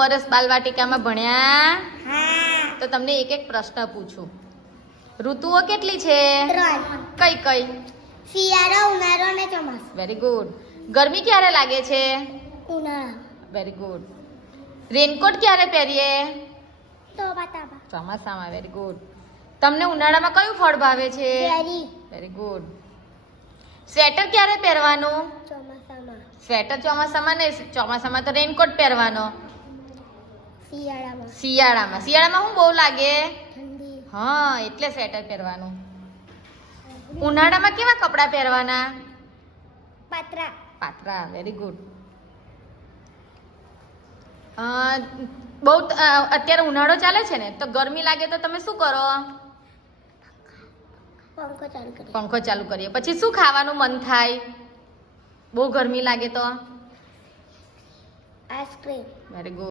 વર્ષ બાલવાટિકામાં ભણ્યા? હા. તો તમને એક એક પ્રશ્ન પૂછું. ઋતુઓ કેટલી છે? 3. કઈ કઈ? શિયાળો, ઉનાળો અને ચોમાસું. Very good. ગરમી ક્યારે લાગે છે? ઉનાળો. Very good. રેનકોટ ક્યારે પહેરીએ? તાબા. ચોમાસામાં. Very good. તમને ઉનાળામાં કયું ફળ ભાવે છે? કેરી. Very good. સ્વેટર ક્યારે પહેરવાનું? ચોમાસામાં. સ્વેટર ચોમાસામાં નહીં, ચોમાસામાં તો રેનકોટ પહેરવાનો. શિયાળામાં. શિયાળામાં. શિયાળામાં શું બહુ લાગે? ઠંડી. હા, એટલે સ્વેટર પહેરવાનું. ઉનાળામાં કેવા કપડાં પહેરવાના? પાત્રા. પાતળા. Very good. બહુ અત્યારે ઉનાળો ચાલે છે ને, તો ગરમી લાગે તો તમે શું કરો? પંખો ચાલુ કરી. પંખો ચાલુ કરીએ. પછી શું ખાવાનું મન થાય બહુ ગરમી લાગે તો? આઈસ્ક્રીમ. Very good.